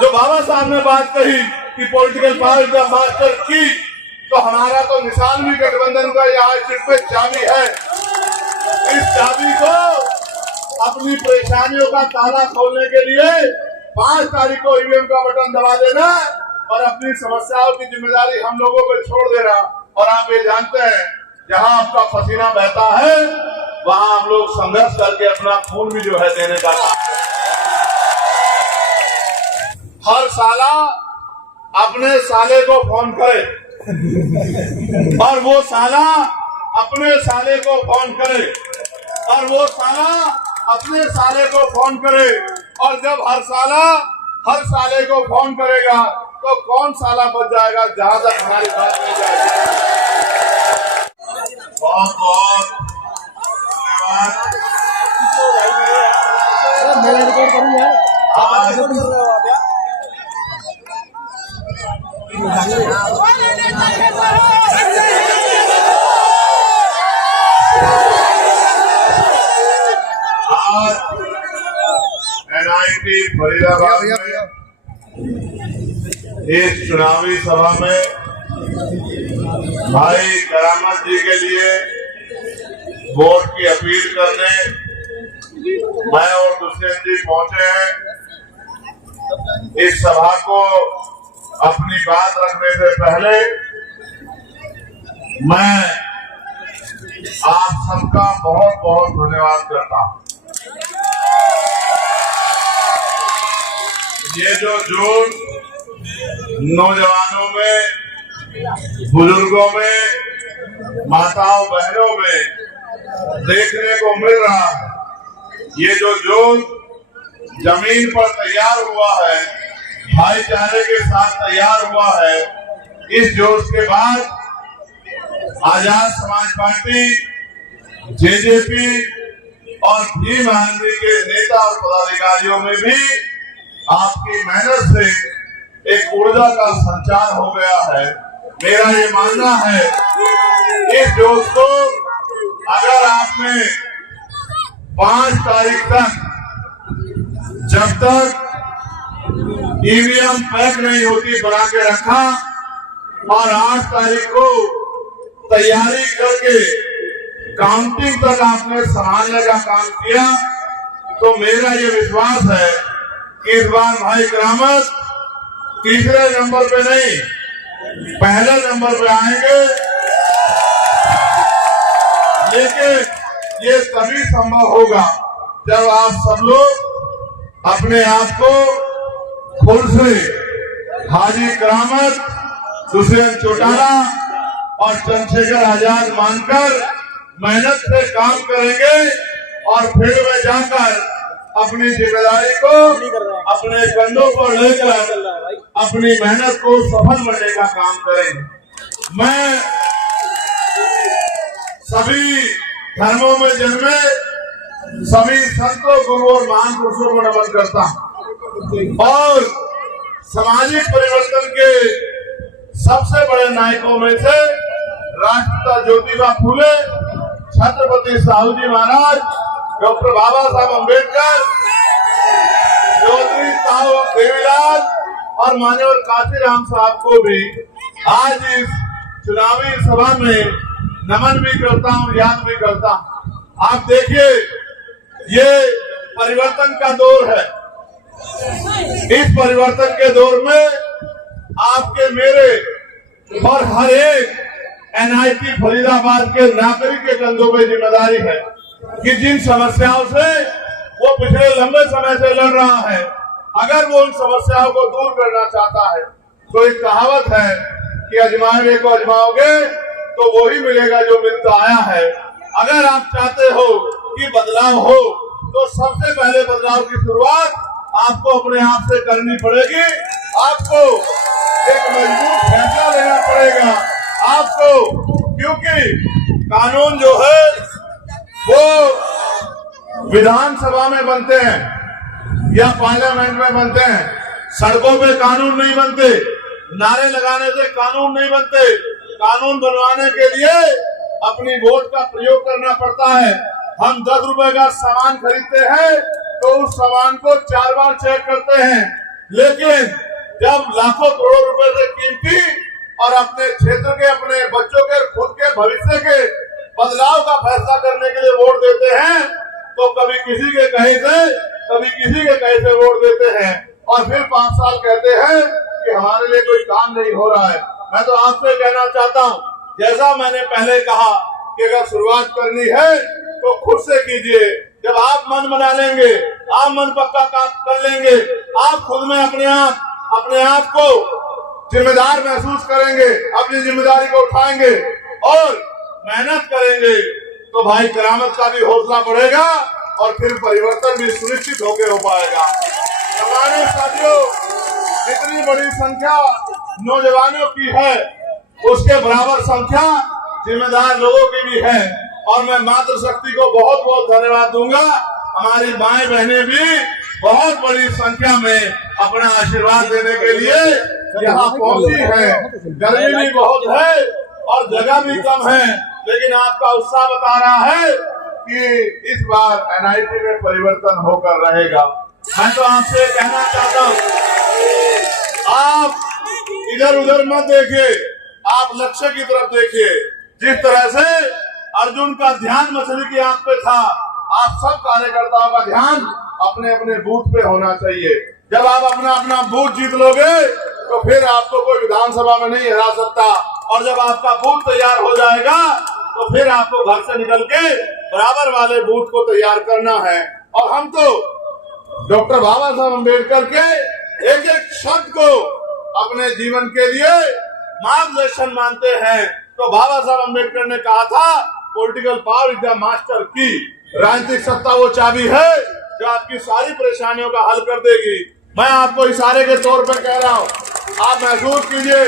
जो बाबा साहब ने बात कही कि पॉलिटिकल पावर द मास्टर की, तो हमारा तो निशान भी गठबंधन का यहाँ सिर्फ पे चाबी है। इस चाबी को अपनी परेशानियों का ताला खोलने के लिए 5 तारीख को ईवीएम का बटन दबा देना और अपनी समस्याओं की जिम्मेदारी हम लोगों पर छोड़ देना। और आप ये जानते हैं, जहां आपका पसीना बहता है वहां हम लोग संघर्ष करके अपना खून भी जो है देने का काम करते हैं। हर साला अपने साले को फोन करे और वो साला अपने साले को फोन करे और वो साला अपने साले को फोन करे। और जब हर साले को फोन करेगा तो कौन साला बच जाएगा जहां तक हमारी बात नहीं जाएगी। बहुत बहुत NIT फरीदाबाद में इस चुनावी सभा में भाई करामत जी के लिए वोट की अपील करने मैं और दुष्यंत जी पहुंचे हैं। इस सभा को अपनी बात रखने से पहले मैं आप सबका बहुत बहुत धन्यवाद करता हूं। ये जो जोश नौजवानों में, बुजुर्गों में, माताओं बहनों में देखने को मिल रहा है, ये जो जोश जमीन पर तैयार हुआ है, भाईचारे के साथ तैयार हुआ है, इस जोश के बाद आजाद समाज पार्टी, जेजेपी और भीम आर्मी के नेता और पदाधिकारियों में भी आपकी मेहनत से एक ऊर्जा का संचार हो गया है। मेरा ये मानना है इस जोश को अगर आपने 5 तारीख तक, जब तक ईवीएम पैक नहीं होती, बना के रखा और 8 तारीख को तैयारी करके काउंटिंग तक आपने संभालने का काम किया, तो मेरा ये विश्वास है कि इस बार भाई करामत तीसरे नंबर पे नहीं, पहले नंबर पे आएंगे। लेकिन ये तभी संभव होगा जब आप सब लोग अपने आप को खुद से हाजी करामत, दुष्यंत चौटाला और चंद्रशेखर आजाद मानकर मेहनत से काम करेंगे और फील्ड में जाकर अपनी जिम्मेदारी को अपने कंधों पर लेकर अपनी मेहनत को सफल बनने का काम करेंगे। मैं सभी धर्मों में जन्मे सभी संतों, गुरु और महान पुरुषों को नमन करता हूँ और सामाजिक परिवर्तन के सबसे बड़े नायकों में से राष्ट्रपिता ज्योतिबा फूले, छत्रपति साहू जी महाराज, डॉक्टर बाबा साहब अम्बेडकर, चौधरी साहब देवीलाल और मान्यवर काशीराम साहब को भी आज इस चुनावी सभा में नमन भी करता हूँ, याद भी करता हूँ। आप देखिए, ये परिवर्तन का दौर है। इस परिवर्तन के दौर में आपके, मेरे और हर एक NIT फरीदाबाद के नागरिक के कंधों पर जिम्मेदारी है कि जिन समस्याओं से वो पिछले लंबे समय से लड़ रहा है, अगर वो उन समस्याओं को दूर करना चाहता है तो एक कहावत है कि अजमाने को अजमाओगे तो वो ही मिलेगा जो मिलता आया है। अगर आप चाहते हो कि बदलाव हो तो सबसे पहले बदलाव की शुरुआत आपको अपने आप से करनी पड़ेगी। आपको एक मजबूत फैसला लेना पड़ेगा आपको, क्योंकि कानून जो है वो विधानसभा में बनते हैं या पार्लियामेंट में बनते हैं। सड़कों पे कानून नहीं बनते, नारे लगाने से कानून नहीं बनते। कानून बनवाने के लिए अपनी वोट का प्रयोग करना पड़ता है। हम 10 रुपए का सामान खरीदते हैं तो उस सामान को 4 बार चेक करते हैं। लेकिन जब लाखों करोड़ों रुपए से कीमती और अपने क्षेत्र के, अपने बच्चों के, खुद के भविष्य के बदलाव का फैसला करने के लिए वोट देते हैं, तो कभी किसी के कहे से, कभी किसी के कहे से वोट देते हैं और फिर 5 साल कहते हैं कि हमारे लिए कोई काम नहीं हो रहा है। मैं तो आपसे कहना चाहता हूँ, जैसा मैंने पहले कहा कि अगर शुरुआत करनी है तो खुद से कीजिए। जब आप मन बना लेंगे, आप मन पक्का काम कर लेंगे, आप खुद में अपने आप को जिम्मेदार महसूस करेंगे, अपनी जिम्मेदारी को उठाएंगे और मेहनत करेंगे, तो भाई करामत का भी हौसला बढ़ेगा और फिर परिवर्तन भी सुनिश्चित होकर हो पाएगा। हमारे साथियों, इतनी बड़ी संख्या नौजवानों की है, उसके बराबर संख्या जिम्मेदार लोगों की भी है और मैं मातृशक्ति को बहुत बहुत धन्यवाद दूंगा। हमारी माएं बहनें भी बहुत बड़ी संख्या में अपना आशीर्वाद देने के लिए यहाँ पहुंची है। गर्मी भी बहुत है और जगह भी कम है, लेकिन आपका उत्साह बता रहा है कि इस बार NIT में परिवर्तन होकर रहेगा। मैं तो आपसे कहना चाहता हूँ, आप इधर उधर मत देखिए, आप लक्ष्य की तरफ देखिए। जिस तरह से अर्जुन का ध्यान मछली की आंख पे था, आप सब कार्यकर्ताओं का ध्यान अपने अपने बूथ पे होना चाहिए। जब आप अपना अपना बूथ जीत लोगे तो फिर आपको कोई विधानसभा में नहीं हरा सकता और जब आपका बूथ तैयार हो जाएगा तो फिर आपको घर से निकल के बराबर वाले बूथ को तैयार करना है। और हम तो डॉक्टर बाबा साहब अम्बेडकर के एक एक शब्द को अपने जीवन के लिए मार्गदर्शन मानते हैं। तो बाबा साहब अम्बेडकर ने कहा था, political power is the master की। राजनीतिक सत्ता वो चाबी है जो आपकी सारी परेशानियों का हल कर देगी। मैं आपको इशारे के तौर पर कह रहा हूँ, आप महसूस कीजिए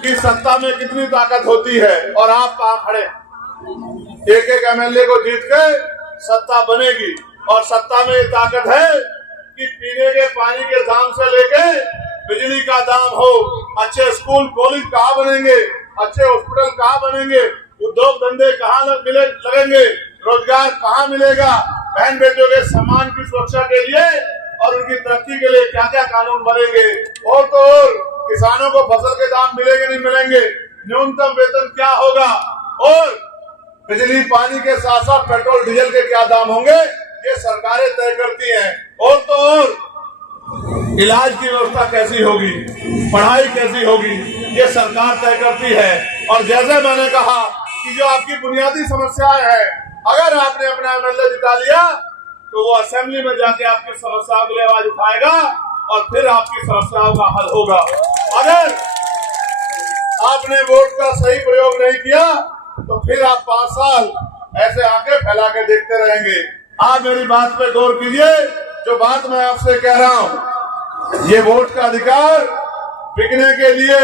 कि सत्ता में कितनी ताकत होती है और आप कहाँ खड़े। एक एक MLA को जीत के सत्ता बनेगी और सत्ता में ये ताकत है कि पीने के पानी के दाम से लेके बिजली का दाम हो, अच्छे स्कूल कॉलेज कहाँ बनेंगे, अच्छे हॉस्पिटल कहाँ बनेंगे, उद्योग धंधे कहाँ लगेंगे, रोजगार कहाँ मिलेगा, बहन बेटियों के सम्मान की सुरक्षा के लिए और उनकी तरक्की के लिए क्या क्या कानून बनेंगे, और तो और किसानों को फसल के दाम मिलेंगे नहीं मिलेंगे, न्यूनतम वेतन क्या होगा और बिजली पानी के साथ साथ पेट्रोल डीजल के क्या दाम होंगे, ये सरकारें तय करती हैं। और तो और इलाज की व्यवस्था कैसी होगी, पढ़ाई कैसी होगी, ये सरकार तय करती है। और जैसे मैंने कहा कि जो आपकी बुनियादी समस्याएं हैं, अगर आपने अपना MLA जिता लिया तो वो असेंबली में जाके आपकी समस्याओं के लिए आवाज उठाएगा और फिर आपकी समस्याओं का हल होगा। अगर आपने वोट का सही प्रयोग नहीं किया तो फिर आप 5 साल ऐसे आंखें फैला के देखते रहेंगे। आप मेरी बात पे गौर कीजिए, जो बात मैं आपसे कह रहा हूँ, ये वोट का अधिकार बिकने के लिए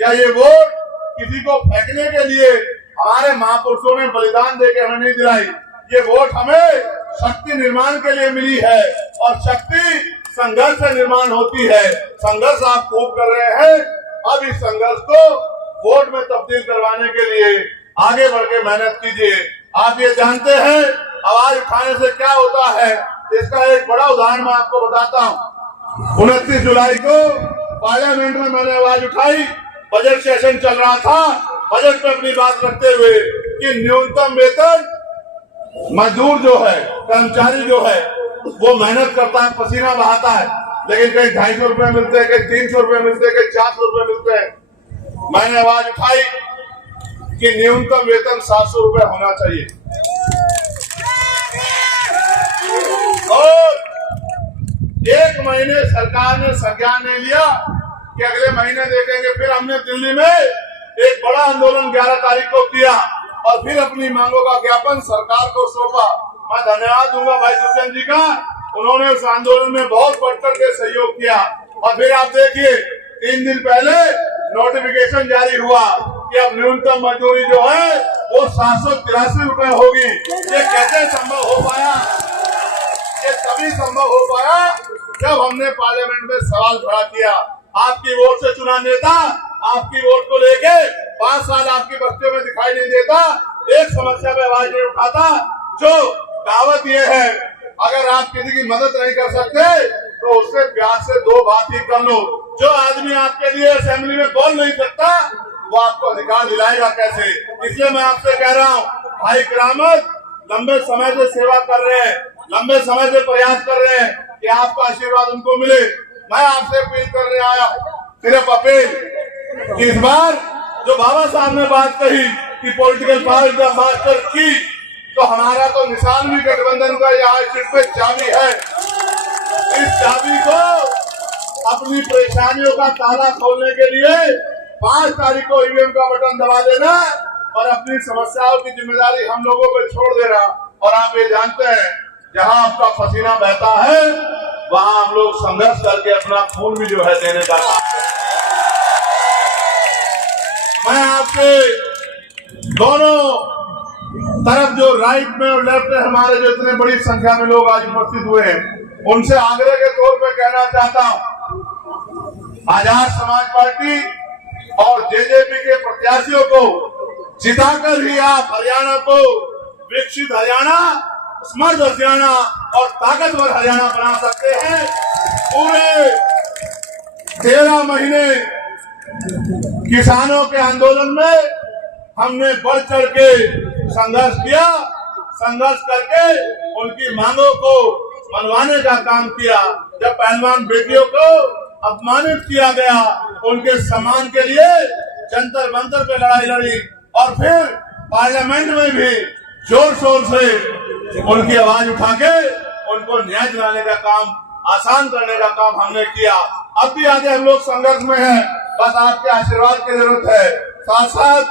या ये वोट किसी को फेंकने के लिए हमारे महापुरुषों ने बलिदान देके हमें नहीं दिलाई। ये वोट हमें शक्ति निर्माण के लिए मिली है और शक्ति संघर्ष से निर्माण होती है। संघर्ष आप खूब कर रहे हैं, अब इस संघर्ष को वोट में तब्दील करवाने के लिए आगे बढ़ के मेहनत कीजिए। आप ये जानते हैं आवाज उठाने से क्या होता है, इसका एक बड़ा उदाहरण मैं आपको बताता हूँ। 29 जुलाई को पार्लियामेंट में मैंने आवाज उठाई, बजट सेशन चल रहा था, बजट में अपनी बात रखते हुए कि न्यूनतम वेतन मजदूर जो है, कर्मचारी जो है, वो मेहनत करता है, पसीना बहाता है, लेकिन कहीं 250 रुपए मिलते हैं, कहीं 300 रुपए मिलते हैं, कहीं 400 रुपए मिलते हैं। मैंने आवाज उठाई कि न्यूनतम वेतन 700 रुपए होना चाहिए और 1 महीने सरकार ने संज्ञान नहीं लिया कि अगले महीने देखेंगे। फिर हमने दिल्ली में एक बड़ा आंदोलन 11 तारीख को किया और फिर अपनी मांगों का ज्ञापन सरकार को सौंपा। मैं धन्यवाद दूंगा भाई दुष्यंत जी का, उन्होंने उस आंदोलन में बहुत बढ़कर के सहयोग किया। और फिर आप देखिए 3 दिन पहले नोटिफिकेशन जारी हुआ कि अब न्यूनतम मजदूरी जो है वो 783 रुपए होगी। ये कैसे संभव हो पाया? ये तभी संभव हो पाया जब हमने पार्लियामेंट में सवाल खड़ा किया। आपकी वोट से चुना नेता आपकी वोट को लेके 5 साल आपकी बस्तियों में दिखाई नहीं देता, एक समस्या पे आवाज नहीं उठाता। जो कहावत ये है, अगर आप किसी की मदद नहीं कर सकते तो उससे प्यार से दो बात ही कर लो। जो आदमी आपके लिए असेंबली में बोल नहीं सकता वो आपको अधिकार दिलाएगा कैसे? इसलिए मैं आपसे कह रहा हूँ, भाई करामत लंबे समय से सेवा कर रहे हैं, लंबे समय से प्रयास कर रहे हैं कि आपका आशीर्वाद उनको मिले। मैं आपसे अपील करने आया, सिर्फ अपील कि इस बार जो बाबा साहब ने बात कही कि पॉलिटिकल पार्टी का मास्टर की, तो हमारा तो निशान भी गठबंधन का यहाँ सिर पे चाबी है। इस चाबी को अपनी परेशानियों का ताला खोलने के लिए 5 तारीख को ईवीएम का बटन दबा देना और अपनी समस्याओं की जिम्मेदारी हम लोगों पर छोड़ देना। और आप ये जानते हैं, जहां आपका पसीना बहता है वहां हम लोग संघर्ष करके अपना खून भी जो है देने का काम है। मैं आपसे दोनों तरफ जो राइट में और लेफ्ट में हमारे जो इतने बड़ी संख्या में लोग आज उपस्थित हुए हैं, उनसे आग्रह के तौर पे कहना चाहता हूं, आजाद समाज पार्टी और जेजेपी के प्रत्याशियों को जिताकर ही आप हरियाणा को विकसित हरियाणा, समृद्ध हरियाणा और ताकतवर हरियाणा बना सकते हैं। पूरे 13 महीने किसानों के आंदोलन में हमने बढ़ चढ़ के संघर्ष किया, संघर्ष करके उनकी मांगों को मनवाने का काम किया। जब पहलवान बेटियों को अपमानित किया गया, उनके सम्मान के लिए जंतर मंतर पे लड़ाई लड़ी और फिर पार्लियामेंट में भी जोर शोर से उनकी आवाज उठा के उनको न्याय दिलाने का काम, आसान करने का काम हमने किया। अब भी आगे हम लोग संघर्ष में हैं, बस आपके आशीर्वाद की जरूरत है। साथ साथ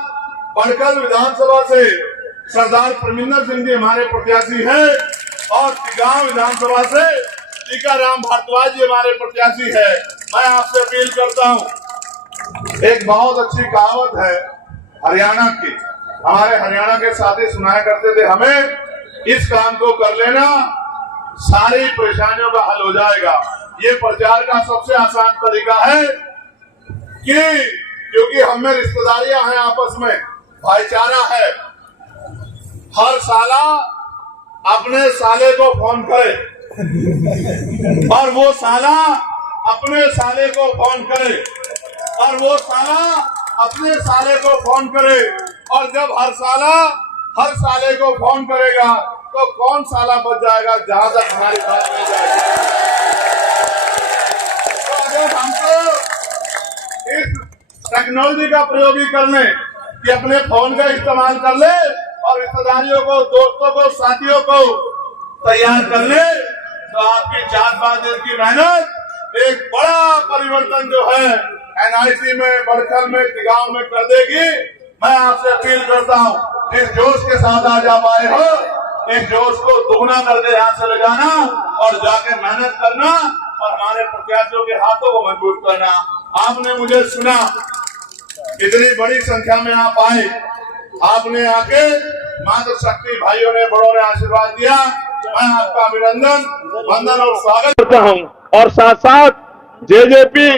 बड़कल विधानसभा से सरदार परमिंदर सिंह जी हमारे प्रत्याशी हैं और तिगांव विधानसभा से टीकाराम भारद्वाज जी हमारे प्रत्याशी है। मैं आपसे अपील करता हूं, एक बहुत अच्छी कहावत है हरियाणा की, हमारे हरियाणा के साथी सुनाया करते थे, हमें इस काम को कर लेना सारी परेशानियों का हल हो जाएगा। ये प्रचार का सबसे आसान तरीका है कि क्योंकि हम में रिश्तेदारियां हैं, आपस में भाईचारा है, हर साला अपने साले को फोन करे और वो साला अपने साले को फोन करे और वो साला अपने साले को फोन करे। और जब हर साला हर साले को फोन करेगा तो कौन साला बच जाएगा जहां तक हमारी बात नहीं जाएगी। तो अगर हमको इस टेक्नोलॉजी का प्रयोग ही कर ले कि अपने फोन का इस्तेमाल कर ले और रिश्तेदारियों को, दोस्तों को, साथियों को तैयार कर ले, तो आपकी 4-5 दिन की मेहनत एक बड़ा परिवर्तन जो है एनआईसी में, बड़खल में, तिगांव में कर देगी। मैं आपसे अपील करता हूं, इस जोश के साथ आज आप आए हो, इस जोश को दोगुना करके यहाँ से ले जाना और जाके मेहनत करना और हमारे प्रत्याशियों के हाथों को मजबूत करना। आपने मुझे सुना, इतनी बड़ी संख्या में आप आए, आपने आके मातृ शक्ति भाइयों ने, बड़ों ने आशीर्वाद दिया। मैं आपका अभिनंदन, वंदन और स्वागत करता हूं। और साथ साथ जेजेपी,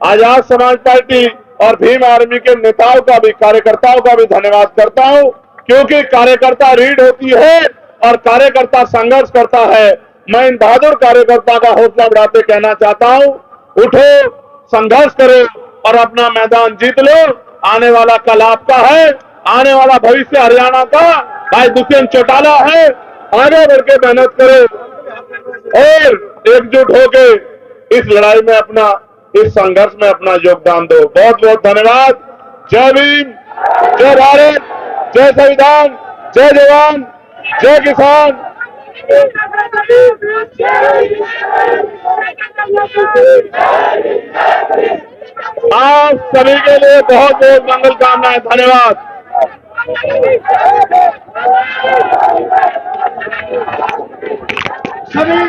आजाद समाज पार्टी और भीम आर्मी के नेताओं का भी, कार्यकर्ताओं का भी धन्यवाद करता हूं, क्योंकि कार्यकर्ता रीढ़ होती है और कार्यकर्ता संघर्ष करता है। मैं इन बहादुर कार्यकर्ता का हौसला बढ़ाते कहना चाहता हूं, उठो, संघर्ष करो और अपना मैदान जीत लो। आने वाला कल आपका है, आने वाला भविष्य हरियाणा का भाई दुष्यंत चौटाला है। आगे बढ़ के मेहनत करो और एकजुट होके इस लड़ाई में अपना, इस संघर्ष में अपना योगदान दो। बहुत बहुत धन्यवाद। जय भीम, जय भारत, जय संविधान, जय जवान, जय किसान। आप सभी के लिए बहुत बहुत मंगल कामनाएं। धन्यवाद। सभी